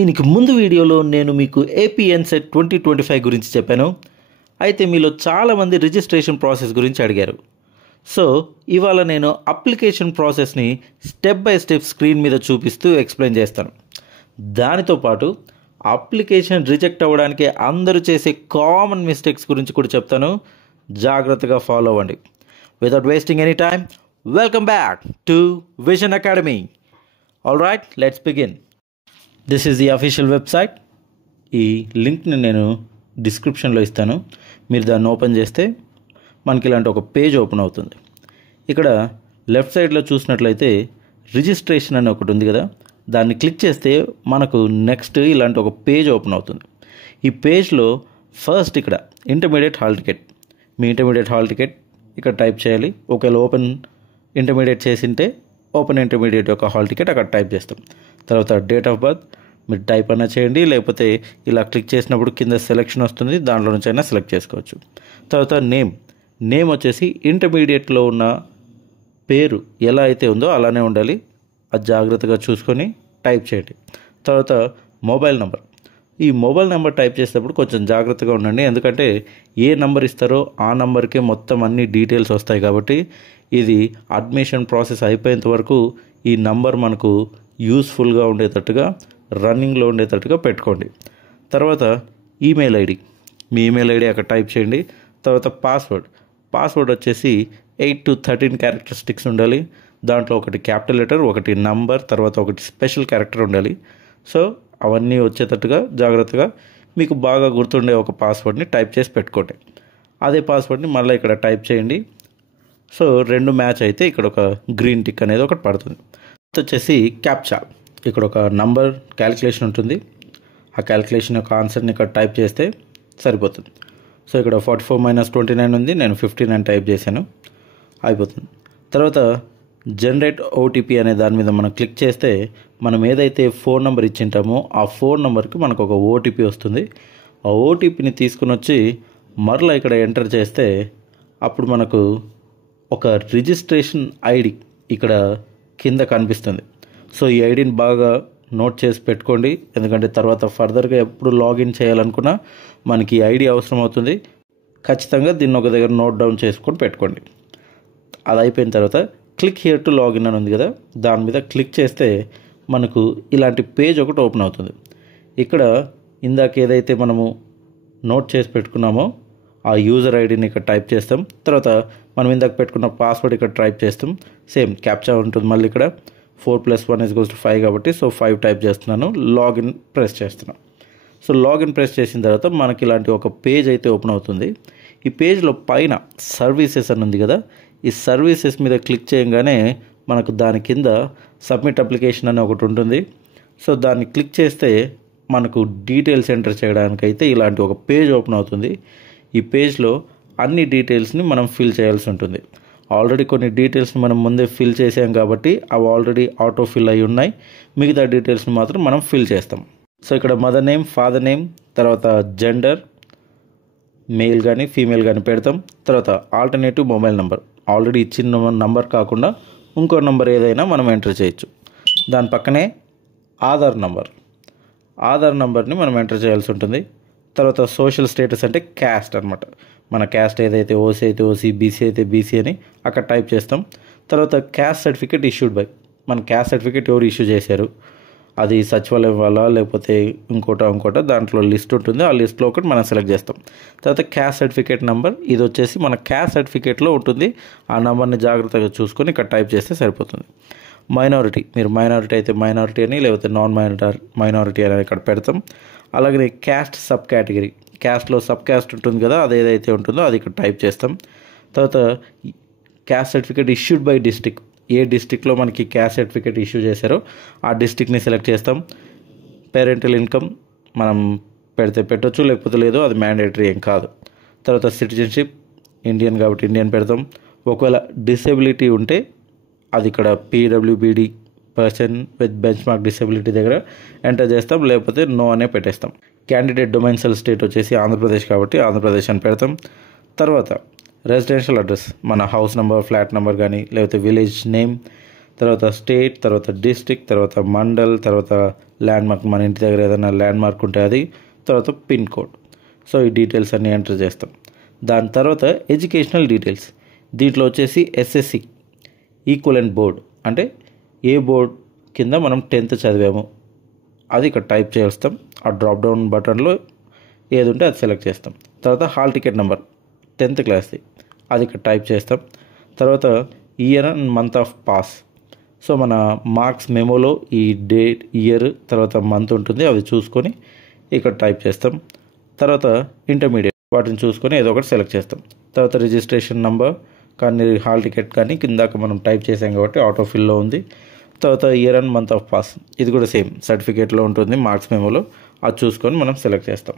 దీనికి ముందు వీడియోలో నేను మీకు ఏపీఎన్సెట్ 2025 గురించి చెప్పాను. అయితే మీలో చాలామంది రిజిస్ట్రేషన్ ప్రాసెస్ గురించి అడిగారు. సో ఇవాళ నేను అప్లికేషన్ ప్రాసెస్ని స్టెప్ బై స్టెప్ స్క్రీన్ మీద చూపిస్తూ ఎక్స్ప్లెయిన్ చేస్తాను. దానితో పాటు అప్లికేషన్ రిజెక్ట్ అవ్వడానికి అందరూ చేసే కామన్ మిస్టేక్స్ గురించి కూడా చెప్తాను. జాగ్రత్తగా ఫాలో అవ్వండి. Without wasting any time, welcome back to vision academy. All right, let's begin. This is the official website. ఈ లింక్ని నేను డిస్క్రిప్షన్లో ఇస్తాను. మీరు దాన్ని ఓపెన్ చేస్తే మనకి ఇలాంటి ఒక పేజ్ ఓపెన్ అవుతుంది. ఇక్కడ లెఫ్ట్ సైడ్లో చూసినట్లయితే రిజిస్ట్రేషన్ అని ఒకటి ఉంది కదా, దాన్ని క్లిక్ చేస్తే మనకు నెక్స్ట్ ఇలాంటి ఒక పేజ్ ఓపెన్ అవుతుంది. ఈ పేజ్లో ఫస్ట్ ఇక్కడ ఇంటర్మీడియట్ హాల్ టికెట్, మీ ఇంటర్మీడియట్ హాల్ టికెట్ ఇక్కడ టైప్ చేయాలి. ఒకవేళ ఓపెన్ ఇంటర్మీడియట్ చేసింటే ఓపెన్ ఇంటర్మీడియట్ యొక్క హాల్ టికెట్ అక్కడ టైప్ చేస్తాం. తర్వాత డేట్ ఆఫ్ బర్త్ మీరు టైప్ అయినా చేయండి, లేకపోతే ఇలా క్లిక్ చేసినప్పుడు కింద సెలెక్షన్ వస్తుంది, దాంట్లో నుంచి అయినా సెలెక్ట్ చేసుకోవచ్చు. తర్వాత నేమ్ వచ్చేసి ఇంటర్మీడియట్లో ఉన్న పేరు ఎలా అయితే ఉందో అలానే ఉండాలి, అది జాగ్రత్తగా చూసుకొని టైప్ చేయండి. తర్వాత మొబైల్ నెంబర్, ఈ మొబైల్ నెంబర్ టైప్ చేసేటప్పుడు కొంచెం జాగ్రత్తగా ఉండండి, ఎందుకంటే ఏ నెంబర్ ఇస్తారో ఆ నెంబర్కే మొత్తం అన్ని డీటెయిల్స్ వస్తాయి. కాబట్టి ఇది అడ్మిషన్ ప్రాసెస్ అయిపోయేంత వరకు ఈ నంబర్ మనకు యూస్ఫుల్గా ఉండేటట్టుగా, రన్నింగ్లో ఉండేటట్టుగా పెట్టుకోండి. తర్వాత ఈమెయిల్ ఐడి, మీ ఈమెయిల్ ఐడి అక్కడ టైప్ చేయండి. తర్వాత పాస్వర్డ్ వచ్చేసి 8 to 13 క్యారెక్టరిస్టిక్స్ ఉండాలి. దాంట్లో ఒకటి క్యాపిటల్ లెటర్, ఒకటి నంబర్, తర్వాత ఒకటి స్పెషల్ క్యారెక్టర్ ఉండాలి. సో అవన్నీ వచ్చేటట్టుగా జాగ్రత్తగా మీకు బాగా గుర్తుండే ఒక పాస్వర్డ్ని టైప్ చేసి పెట్టుకోండి. అదే పాస్వర్డ్ని మళ్ళీ ఇక్కడ టైప్ చేయండి. సో 2 మ్యాచ్ అయితే ఇక్కడ ఒక గ్రీన్ టిక్ అనేది ఒకటి పడుతుంది. వచ్చేసి క్యాప్చా, ఇక్కడ ఒక నంబర్ క్యాలిక్యులేషన్ ఉంటుంది. ఆ క్యాలిక్యులేషన్ యొక్క ఆన్సర్ని ఇక్కడ టైప్ చేస్తే సరిపోతుంది. సో ఇక్కడ 44 - 29 ఉంది, నేను 59 టైప్ చేశాను, అయిపోతుంది. తర్వాత జనరేట్ ఓటీపీ అనే దాని మీద మనం క్లిక్ చేస్తే మనం ఏదైతే ఫోన్ నెంబర్ ఇచ్చింటామో ఆ ఫోన్ నెంబర్కి మనకు ఒక ఓటీపీ వస్తుంది. ఆ ఓటీపీని తీసుకుని వచ్చి మరలా ఇక్కడ ఎంటర్ చేస్తే అప్పుడు మనకు ఒక రిజిస్ట్రేషన్ ఐడి ఇక్కడ కింద కనిపిస్తుంది. సో ఈ ఐడిని బాగా నోట్ చేసి పెట్టుకోండి, ఎందుకంటే తర్వాత ఫర్దర్గా ఎప్పుడు లాగిన్ చేయాలనుకున్నా మనకి ఈ ఐడి అవసరం అవుతుంది. ఖచ్చితంగా దీన్ని ఒక దగ్గర నోట్ డౌన్ చేసుకొని పెట్టుకోండి. అది అయిపోయిన తర్వాత క్లిక్ హియర్ టు లాగిన్ అని ఉంది కదా, దాని మీద క్లిక్ చేస్తే మనకు ఇలాంటి పేజ్ ఒకటి ఓపెన్ అవుతుంది. ఇక్కడ ఇందాక ఏదైతే మనము నోట్ చేసి పెట్టుకున్నామో ఆ యూజర్ ఐడిని ఇక్కడ టైప్ చేస్తాం. తర్వాత మనం ఇందాక పెట్టుకున్న పాస్వర్డ్ ఇక్కడ టైప్ చేస్తాం. సేమ్ క్యాప్చా ఉంటుంది మళ్ళీ ఇక్కడ 4 + 1 = 5 కాబట్టి సో 5 టైప్ చేస్తున్నాను, లాగిన్ ప్రెస్ చేస్తున్నాను. సో లాగిన్ ప్రెస్ చేసిన తర్వాత మనకి ఇలాంటి ఒక పేజ్ అయితే ఓపెన్ అవుతుంది. ఈ పేజ్లో పైన సర్వీసెస్ అని ఉంది కదా, ఈ సర్వీసెస్ మీద క్లిక్ చేయగానే మనకు దాని కింద సబ్మిట్ అప్లికేషన్ అని ఒకటి ఉంటుంది. సో దాన్ని క్లిక్ చేస్తే మనకు డీటెయిల్స్ ఎంటర్ చేయడానికైతే ఇలాంటి ఒక పేజ్ ఓపెన్ అవుతుంది. ఈ పేజ్లో అన్ని డీటెయిల్స్ని మనం ఫిల్ చేయాల్సి ఉంటుంది. ఆల్రెడీ కొన్ని డీటెయిల్స్ని మనం ముందే ఫిల్ చేసాం కాబట్టి అవి ఆల్రెడీ ఆటో ఫిల్ అయి ఉన్నాయి. మిగతా డీటెయిల్స్ని మాత్రం మనం ఫిల్ చేస్తాం. సో ఇక్కడ మదర్ నేమ్, ఫాదర్ నేమ్, తర్వాత జెండర్, మేల్ కానీ ఫీమేల్ కానీ పెడతాం. తర్వాత ఆల్టర్నేటివ్ మొబైల్ నెంబర్, ఆల్రెడీ ఇచ్చిన నంబర్ కాకుండా ఇంకో నెంబర్ ఏదైనా మనం ఎంటర్ చేయొచ్చు. దాని పక్కనే ఆధార్ నంబర్ని మనం ఎంటర్ చేయాల్సి ఉంటుంది. తర్వాత సోషల్ స్టేటస్ అంటే క్యాస్ట్ అనమాట, మన క్యాస్ట్ ఏదైతే ఓసీ అయితే ఓసీ, బీసీ అయితే బీసీ అని అక్కడ టైప్ చేస్తాం. తర్వాత క్యాస్ట్ సర్టిఫికేట్ ఇష్యూడ్ బై, మన క్యాస్ట్ సర్టిఫికేట్ ఎవరు ఇష్యూ చేశారు, అది సచివాలయం వల్ల లేకపోతే ఇంకోట దాంట్లో లిస్ట్ ఉంటుంది. ఆ లిస్ట్లో ఒకటి మనం సెలెక్ట్ చేస్తాం. తర్వాత క్యాస్ట్ సర్టిఫికేట్ నెంబర్, ఇది వచ్చేసి మన క్యాస్ట్ సర్టిఫికేట్లో ఉంటుంది. ఆ నెంబర్ని జాగ్రత్తగా చూసుకొని ఇక్కడ టైప్ చేస్తే సరిపోతుంది. మైనారిటీ, మీరు మైనారిటీ అయితే మైనారిటీ అని, లేకపోతే నాన్ మైనారిటీ అని ఇక్కడ పెడతాం. అలాగే క్యాస్ట్ సబ్ కేటగిరీ, క్యాస్ట్లో సబ్ క్యాస్ట్ ఉంటుంది కదా, అది ఏదైతే ఉంటుందో అది ఇక్కడ టైప్ చేస్తాం. తర్వాత caste certificate issued by district, ఏ డిస్ట్రిక్ట్లో మనకి క్యాస్ట్ సర్టిఫికేట్ ఇష్యూ చేశారో ఆ డిస్ట్రిక్ట్ని సెలెక్ట్ చేస్తాం. పేరెంటల్ ఇన్కమ్ మనం పెడితే పెట్టవచ్చు, లేకపోతే లేదు, అది మ్యాండేటరీ ఏం కాదు. తర్వాత సిటిజన్షిప్, ఇండియన్ కాబట్టి ఇండియన్ పెడతాం. ఒకవేళ డిసేబిలిటీ ఉంటే అది ఇక్కడ పీడబ్ల్యూబీడీ, person with benchmark disability దగ్గర ఎంటర్ చేస్తాం, లేకపోతే నో అనే పెట్టేస్తాం. క్యాండిడేట్ డొమైన్సల్ స్టేట్ వచ్చేసి ఆంధ్రప్రదేశ్ కాబట్టి ఆంధ్రప్రదేశ్ అని పెడతాం. తర్వాత రెసిడెన్షియల్ అడ్రస్, మన హౌస్ నెంబర్, ఫ్లాట్ నెంబర్ కానీ, లేకపోతే విలేజ్ నేమ్, తర్వాత స్టేట్, తర్వాత డిస్ట్రిక్ట్, తర్వాత మండల్, తర్వాత ల్యాండ్మార్క్, మన ఇంటి దగ్గర ఏదైనా ల్యాండ్మార్క్ ఉంటే అది, తర్వాత పిన్ కోడ్. సో ఈ డీటెయిల్స్ అన్నీ ఎంటర్ చేస్తాం. దాని తర్వాత ఎడ్యుకేషనల్ డీటెయిల్స్. దీంట్లో వచ్చేసి ఎస్ఎస్సి ఈక్వలెంట్ బోర్డ్, అంటే ఏ బోర్డ్ కింద మనం 10th చదివాము అది ఇక్కడ టైప్ చేస్తాం. ఆ డ్రాప్ డౌన్ బటన్లో ఏది ఉంటే అది సెలెక్ట్ చేస్తాం. తర్వాత హాల్ టికెట్ నెంబర్ 10th క్లాస్ది అది ఇక్కడ టైప్ చేస్తాం. తర్వాత year and month of pass. So మన మార్క్స్ మెమోలో ఈ డేట్, ఇయర్, తర్వాత మంత్ ఉంటుంది, అవి చూసుకొని ఇక్కడ టైప్ చేస్తాం. తర్వాత ఇంటర్మీడియట్ వాటిని చూసుకొని ఏదో ఒకటి సెలెక్ట్ చేస్తాం. తర్వాత రిజిస్ట్రేషన్ నెంబర్ కానీ హాల్ టికెట్ కానీ కిందాక మనం టైప్ చేసాం కాబట్టి ఆటో ఫిల్లో ఉంది. తర్వాత year and month of pass, ఇది కూడా సేమ్ సర్టిఫికేట్లో ఉంటుంది, మార్క్స్ మెమోలో, అది చూసుకొని మనం సెలెక్ట్ చేస్తాం.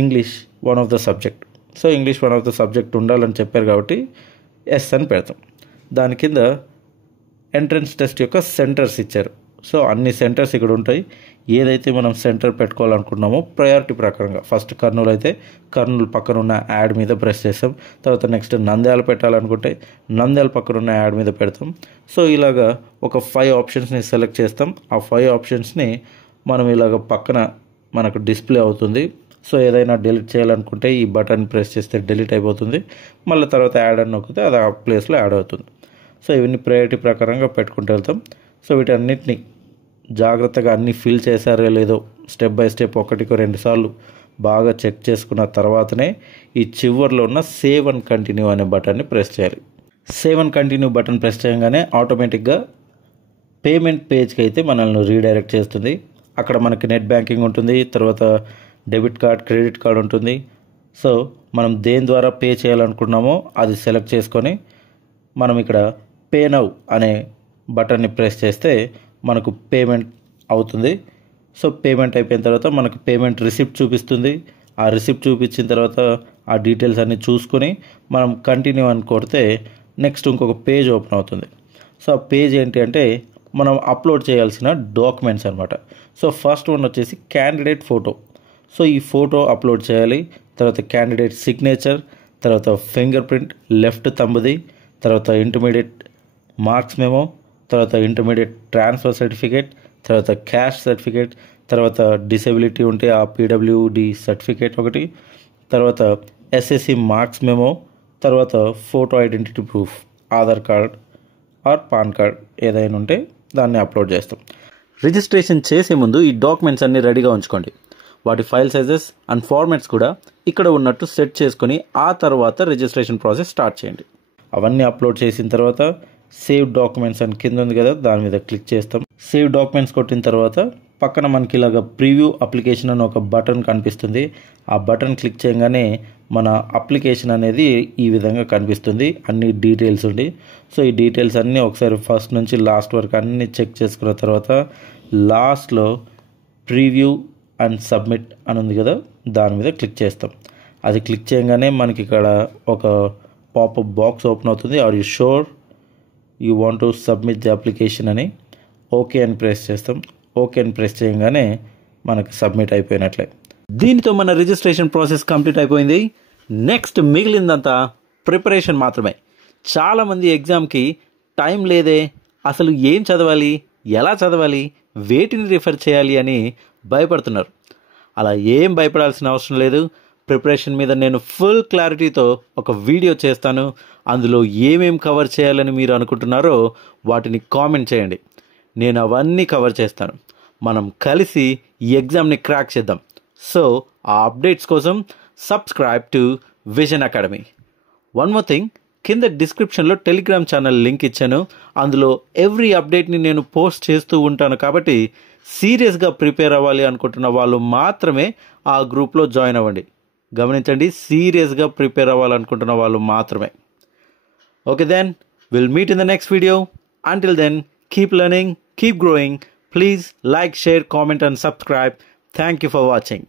English one of the subject. So English one of the subject ఉండాలని చెప్పారు కాబట్టి ఎస్ అని పెడతాం. దాని కింద ఎంట్రన్స్ టెస్ట్ యొక్క సెంటర్స్ ఇచ్చారు. సో అన్ని సెంటర్స్ ఇక్కడ ఉంటాయి. ఏదైతే మనం సెంటర్ పెట్టుకోవాలనుకుంటున్నామో ప్రయారిటీ ప్రకారంగా ఫస్ట్ కర్నూలు అయితే కర్నూలు పక్కన ఉన్న యాడ్ మీద ప్రెస్ చేస్తాం. తర్వాత నెక్స్ట్ నంద్యాల పెట్టాలనుకుంటే నంద్యాల పక్కన ఉన్న యాడ్ మీద పెడతాం. సో ఇలాగా ఒక 5 ఆప్షన్స్ని సెలెక్ట్ చేస్తాం. ఆ 5 ఆప్షన్స్ని మనం ఇలాగ పక్కన మనకు డిస్ప్లే అవుతుంది. సో ఏదైనా డిలీట్ చేయాలనుకుంటే ఈ బటన్ ప్రెస్ చేస్తే డిలీట్ అయిపోతుంది. మళ్ళీ తర్వాత యాడ్ అని నొక్కితే అది ఆ ప్లేస్లో యాడ్ అవుతుంది. సో ఇవన్నీ ప్రయారిటీ ప్రకారంగా పెట్టుకుంటూ వెళ్తాం. సో వీటన్నిటిని జాగ్రత్తగా అన్నీ ఫిల్ చేశారో లేదో స్టెప్ బై స్టెప్ 1-2 సార్లు బాగా చెక్ చేసుకున్న తర్వాతనే ఈ చివర్లో ఉన్న సేవ్ అండ్ కంటిన్యూ అనే బటన్ని ప్రెస్ చేయాలి. Save and continue button press చేయగానే ఆటోమేటిక్గా పేమెంట్ పేజ్కి అయితే మనల్ని రీడైరెక్ట్ చేస్తుంది. అక్కడ మనకి నెట్ బ్యాంకింగ్ ఉంటుంది, తర్వాత డెబిట్ కార్డ్, క్రెడిట్ కార్డ్ ఉంటుంది. సో మనం దేని ద్వారా పే చేయాలనుకున్నామో అది సెలెక్ట్ చేసుకొని మనం ఇక్కడ పే నౌ అనే బటన్ని ప్రెస్ చేస్తే మనకు పేమెంట్ అవుతుంది. సో పేమెంట్ అయిపోయిన తర్వాత మనకు పేమెంట్ రిసిప్ట్ చూపిస్తుంది. ఆ రిసిప్ట్ చూపించిన తర్వాత ఆ డీటెయిల్స్ అన్నీ చూసుకొని మనం కంటిన్యూ అని కొడితే నెక్స్ట్ ఇంకొక పేజ్ ఓపెన్ అవుతుంది. సో ఆ పేజ్ ఏంటి అంటే మనం అప్లోడ్ చేయాల్సిన డాక్యుమెంట్స్ అనమాట. సో ఫస్ట్ వన్ వచ్చేసి క్యాండిడేట్ ఫోటో. సో ఈ ఫోటో అప్లోడ్ చేయాలి. తర్వాత క్యాండిడేట్ సిగ్నేచర్, తర్వాత ఫింగర్ ప్రింట్, లెఫ్ట్ తంబుది, తర్వాత ఇంటర్మీడియట్ మార్క్స్ మెమో, తర్వాత ఇంటర్మీడియట్ ట్రాన్స్ఫర్ సర్టిఫికేట్, తర్వాత క్యాష్ సర్టిఫికేట్, తర్వాత డిసేబిలిటీ ఉంటే ఆ పీడబ్ల్యూడి సర్టిఫికేట్ ఒకటి, తర్వాత ఎస్ఎస్సి మార్క్స్ మెమో, తర్వాత photo identity proof, Aadhaar card or pan card ఏదైనా ఉంటే దాన్ని అప్లోడ్ చేస్తాం. రిజిస్ట్రేషన్ చేసే ముందు ఈ డాక్యుమెంట్స్ అన్నీ రెడీగా ఉంచుకోండి. వాటి ఫైల్ సైజెస్ అండ్ ఫార్మాట్స్ కూడా ఇక్కడ ఉన్నట్టు సెట్ చేసుకొని ఆ తర్వాత రిజిస్ట్రేషన్ ప్రాసెస్ స్టార్ట్ చేయండి. అవన్నీ అప్లోడ్ చేసిన తర్వాత సేవ్ డాక్యుమెంట్స్ అని కింద ఉంది కదా, దాని మీద క్లిక్ చేస్తాం. సేవ్ డాక్యుమెంట్స్ కొట్టిన తర్వాత పక్కన మనకి ఇలాగ ప్రివ్యూ అప్లికేషన్ అని ఒక బటన్ కనిపిస్తుంది. ఆ బటన్ క్లిక్ చేయగానే మన అప్లికేషన్ అనేది ఈ విధంగా కనిపిస్తుంది, అన్ని డీటెయిల్స్ ఉండి. సో ఈ డీటెయిల్స్ అన్నీ ఒకసారి ఫస్ట్ నుంచి లాస్ట్ వరకు అన్నీ చెక్ చేసుకున్న తర్వాత లాస్ట్లో ప్రివ్యూ అండ్ సబ్మిట్ అని ఉంది కదా, దాని మీద క్లిక్ చేస్తాం. అది క్లిక్ చేయగానే మనకి ఇక్కడ ఒక పాపప్ బాక్స్ ఓపెన్ అవుతుంది. Are you sure you want to submit the application అని ఓకే అని ప్రెస్ చేస్తాం. ఓకే అని ప్రెస్ చేయగానే మనకి సబ్మిట్ అయిపోయినట్లే. దీనితో మన రిజిస్ట్రేషన్ ప్రాసెస్ కంప్లీట్ అయిపోయింది. నెక్స్ట్ మిగిలిందంతా ప్రిపరేషన్ మాత్రమే. చాలామంది ఎగ్జామ్కి టైం లేదే, అసలు ఏం చదవాలి, ఎలా చదవాలి, వేటిని రిఫర్ చేయాలి అని భయపడుతున్నారు. అలా ఏం భయపడాల్సిన అవసరం లేదు. ప్రిపరేషన్ మీద నేను ఫుల్ క్లారిటీతో ఒక వీడియో చేస్తాను. అందులో ఏమేం కవర్ చేయాలని మీరు అనుకుంటున్నారో వాటిని కామెంట్ చేయండి, నేను అవన్నీ కవర్ చేస్తాను. మనం కలిసి ఈ ఎగ్జామ్ని క్రాక్ చేద్దాం. సో ఆ అప్డేట్స్ కోసం subscribe to vision academy. One more thing, కింద డిస్క్రిప్షన్లో టెలిగ్రామ్ ఛానల్ లింక్ ఇచ్చాను. అందులో ఎవ్రీ అప్డేట్ని నేను పోస్ట్ చేస్తూ ఉంటాను. కాబట్టి సీరియస్గా ప్రిపేర్ అవ్వాలి అనుకుంటున్న వాళ్ళు మాత్రమే ఆ గ్రూప్లో జాయిన్ అవ్వండి. గమనించండి, సీరియస్గా ప్రిపేర్ అవ్వాలనుకుంటున్న వాళ్ళు మాత్రమే. Okay then, will meet in the next video. Until then, keep learning, keep growing. Please like, share, comment and subscribe. Thank you for watching.